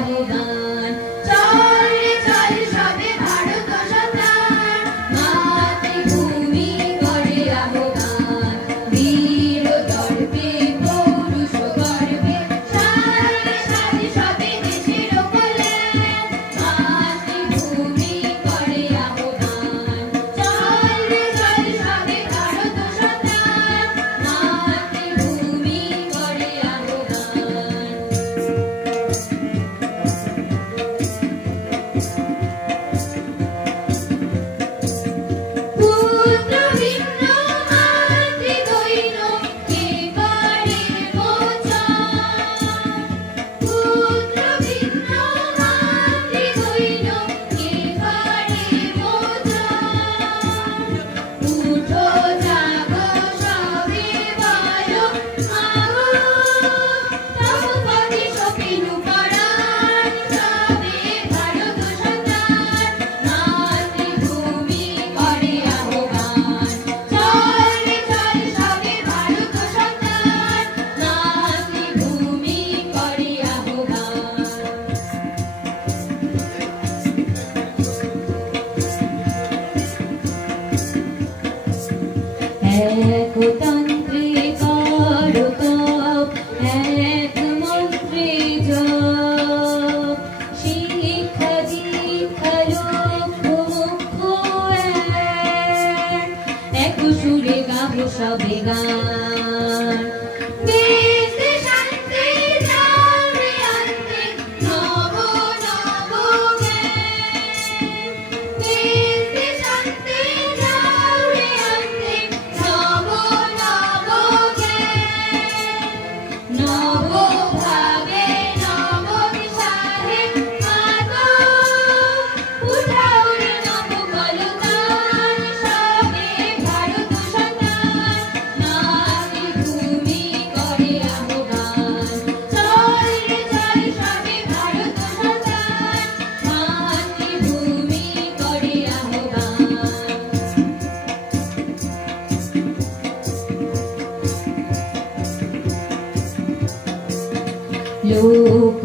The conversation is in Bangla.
আহ্বান চল রে চল সবে ভারত সন্তান মাতৃভূমি করে আহ্বান বীর দর্পে পৌরুষ গর্বে সারি সারি সবে দেশের কল্যাণ মাতৃভূমি করে আহ্বান চল রে চল সবে ভারত সন্তান মাতৃভূমি করে আহ্বান পুত্রহীন মাতৃদৈন্য কে করে মোচন পুত্রহীন মাতৃদৈন্য কে করে মোচন উঠো জাগো সবে বলো আহো তব পথে সপিনু পরাণ সবে ভারত সন্তান মাতৃভূমি করে আহ্বান চল রে চল সবে ভারত সন্তান মাতৃভূমি করে আহ্বান একতন্ত্রে করো তপ এক মন্ত্রে জপ শিক্ষা দীক্ষা লক্ষ্য মুখ্য এক সুরে গাবো সবে গান দেশে শান্তি দাও রে অন্তে নব নব জ্ঞান দেশে শান্তি দাও রে অন্তে নব নব জ্ঞান নব ভাবে নব বিশালে মাগো উঠাও রে নব কলতান সবে ভারত সন্তান মাতৃভূমি করে আহ্বান চল রে চল সবে ভারত সন্তান মাতৃভূমি করে আহ্বান লোক